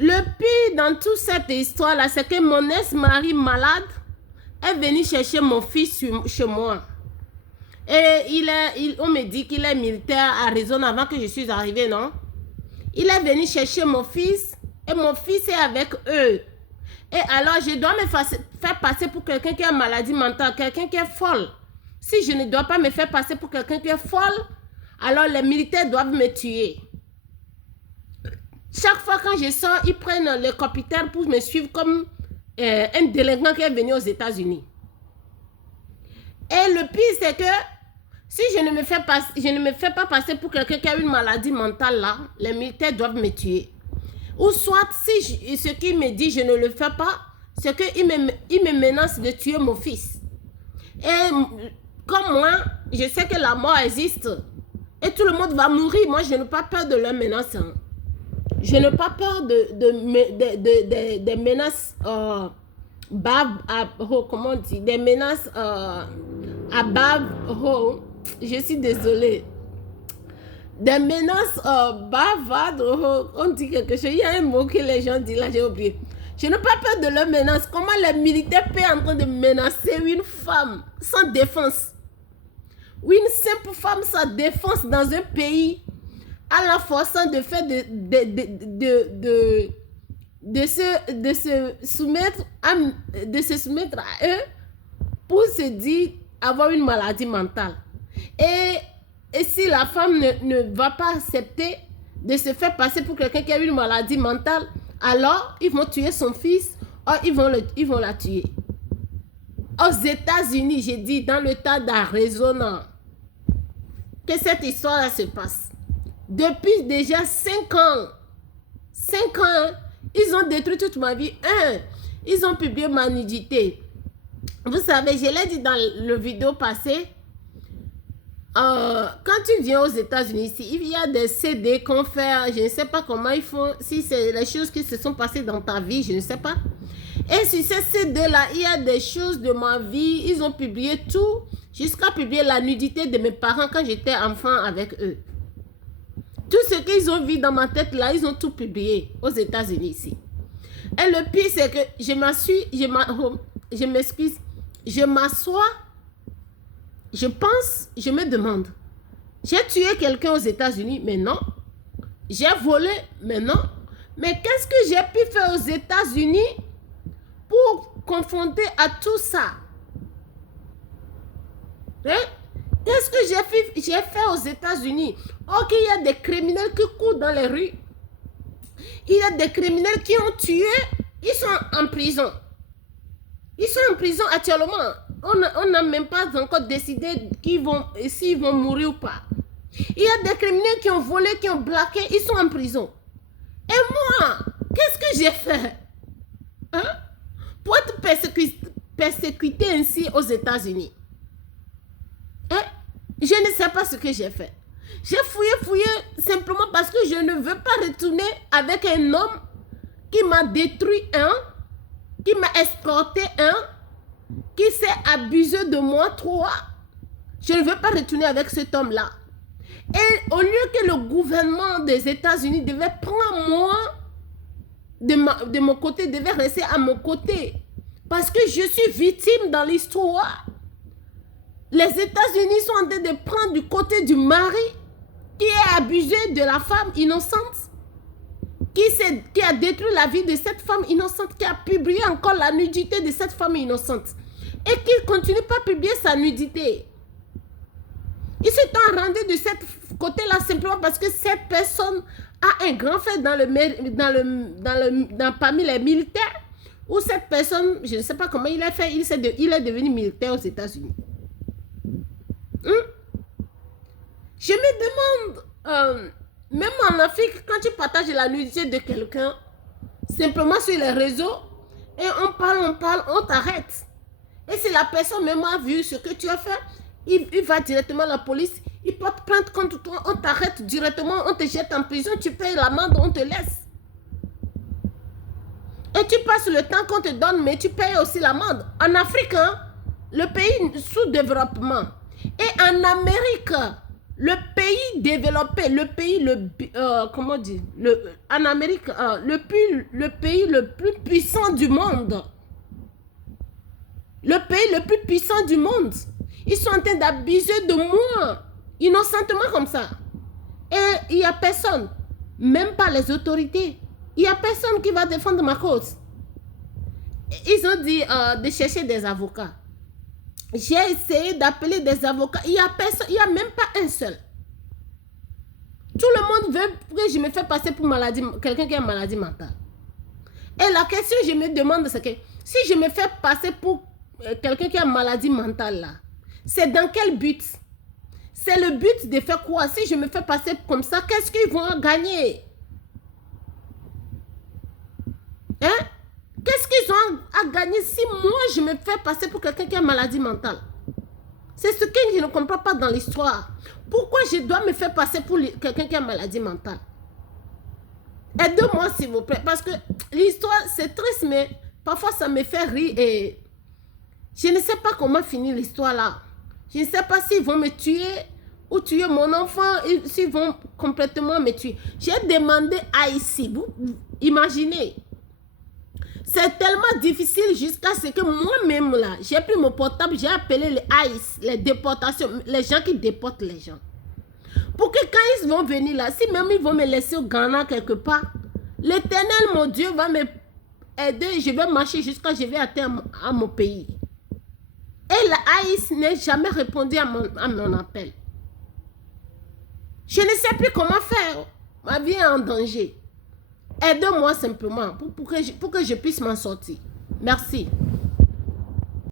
Le pire dans toute cette histoire-là, c'est que mon ex-mari malade est venu chercher mon fils chez moi. Et on me dit qu'il est militaire à Arizona avant que je suis arrivée, non? Il est venu chercher mon fils et mon fils est avec eux. Et alors, je dois me faire passer pour quelqu'un qui a une maladie mentale, quelqu'un qui est folle. Si je ne dois pas me faire passer pour quelqu'un qui est folle, alors les militaires doivent me tuer. Chaque fois quand je sors, ils prennent le capitaine pour me suivre comme un délinquant qui est venu aux États-Unis. Et le pire, c'est que si je ne me fais pas passer pour quelqu'un qui a une maladie mentale là, les militaires doivent me tuer. Ou soit, si ce qu'il me dit, je ne le fais pas, c'est qu'il me menace de tuer mon fils. Et comme moi, je sais que la mort existe. Et tout le monde va mourir. Moi, je n'ai pas peur de leur menace. Hein. Je n'ai pas peur des menaces comment on dit, des menaces je suis désolée. Des menaces bavardes, on dit quelque chose. Il y a un mot que les gens disent là, j'ai oublié. Je n'ai pas peur de leurs menaces. Comment les militaires peuvent en train de menacer une femme sans défense? Ou une simple femme sans défense dans un pays à la forçant de faire de se soumettre à eux pour se dire avoir une maladie mentale. Et si la femme ne va pas accepter de se faire passer pour quelqu'un qui a une maladie mentale, alors ils vont tuer son fils ou ils vont la tuer. Aux États-Unis, j'ai dit, dans l'État d'Arizona, que cette histoire-là se passe. Depuis déjà 5 ans, ils ont détruit toute ma vie. Ils ont publié ma nudité. Vous savez, je l'ai dit dans le vidéo passé, quand tu viens aux États-Unis, ici, il y a des CD qu'on fait, je ne sais pas comment ils font, si c'est les choses qui se sont passées dans ta vie, je ne sais pas. Et sur ces CD-là, il y a des choses de ma vie, ils ont publié tout, jusqu'à publier la nudité de mes parents quand j'étais enfant avec eux. Tout ce qu'ils ont vu dans ma tête là, ils ont tout publié aux États-Unis ici. Et le pire, c'est que je m'excuse, je m'assois, je pense, je me demande, j'ai tué quelqu'un aux États-Unis, mais non. J'ai volé, mais non. Mais qu'est-ce que j'ai pu faire aux États-Unis pour confronter à tout ça? Hein? Qu'est-ce que j'ai fait aux États-Unis? Ok, il y a des criminels qui courent dans les rues. Il y a des criminels qui ont tué. Ils sont en prison. Ils sont en prison actuellement. On n'a même pas encore décidé s'ils vont mourir ou pas. Il y a des criminels qui ont volé, qui ont braqué. Ils sont en prison. Et moi, qu'est-ce que j'ai fait? Hein? Pour être persécuté ainsi aux États-Unis. Hein? Je ne sais pas ce que j'ai fait. J'ai fouillé simplement parce que je ne veux pas retourner avec un homme qui m'a détruit qui m'a exploité qui s'est abusé de moi 3. Je ne veux pas retourner avec cet homme-là. Et au lieu que le gouvernement des États-Unis devait prendre moi de mon côté, devait rester à mon côté. Parce que je suis victime dans l'histoire. Les États-Unis sont en train de prendre du côté du mari qui est abusé de la femme innocente, qui a détruit la vie de cette femme innocente, qui a publié encore la nudité de cette femme innocente et qui ne continue pas à publier sa nudité. Ils se sont rendus de ce côté-là simplement parce que cette personne a un grand fait parmi les militaires, ou cette personne, je ne sais pas comment il a fait, il est devenu militaire aux États-Unis. Je me demande, même en Afrique, quand tu partages la nudité de quelqu'un, simplement sur les réseaux, et on parle, on t'arrête. Et si la personne même a vu ce que tu as fait, il va directement à la police, il porte plainte contre toi, on t'arrête directement, on te jette en prison, tu payes l'amende, on te laisse. Et tu passes le temps qu'on te donne, mais tu payes aussi l'amende. En Afrique, le pays sous-développement. Et en Amérique, le pays développé, le pays, comment dire, en Amérique, le pays le plus puissant du monde. Le pays le plus puissant du monde. Ils sont en train d'abuser de moi, innocentement comme ça. Et il n'y a personne, même pas les autorités. Il n'y a personne qui va défendre ma cause. Ils ont dit de chercher des avocats. J'ai essayé d'appeler des avocats. Il n'y a personne, il n'y a même pas un seul. Tout le monde veut que je me fasse passer pour quelqu'un qui a une maladie mentale. Et la question que je me demande, c'est que si je me fais passer pour quelqu'un qui a une maladie mentale, là, c'est dans quel but? C'est le but de faire quoi? Si je me fais passer comme ça, qu'est-ce qu'ils vont gagner? Hein? Qu'est-ce qu'ils ont à gagner si moi je me fais passer pour quelqu'un qui a une maladie mentale? C'est ce que je ne comprends pas dans l'histoire. Pourquoi je dois me faire passer pour quelqu'un qui a une maladie mentale? Aidez-moi s'il vous plaît. Parce que l'histoire c'est triste, mais parfois ça me fait rire et je ne sais pas comment finir l'histoire là. Je ne sais pas s'ils vont me tuer ou tuer mon enfant, s'ils vont complètement me tuer. J'ai demandé à ici, vous imaginez. C'est tellement difficile jusqu'à ce que moi-même là, j'ai pris mon portable, j'ai appelé les ICE, les déportations, les gens qui déportent les gens. Pour que quand ils vont venir là, si même ils vont me laisser au Ghana quelque part, l'Éternel, mon Dieu, va me aider, je vais marcher jusqu'à ce que je vais atteindre à mon pays. Et la ICE n'a jamais répondu à mon appel. Je ne sais plus comment faire. Ma vie est en danger. Aide-moi simplement pour que je puisse m'en sortir. Merci.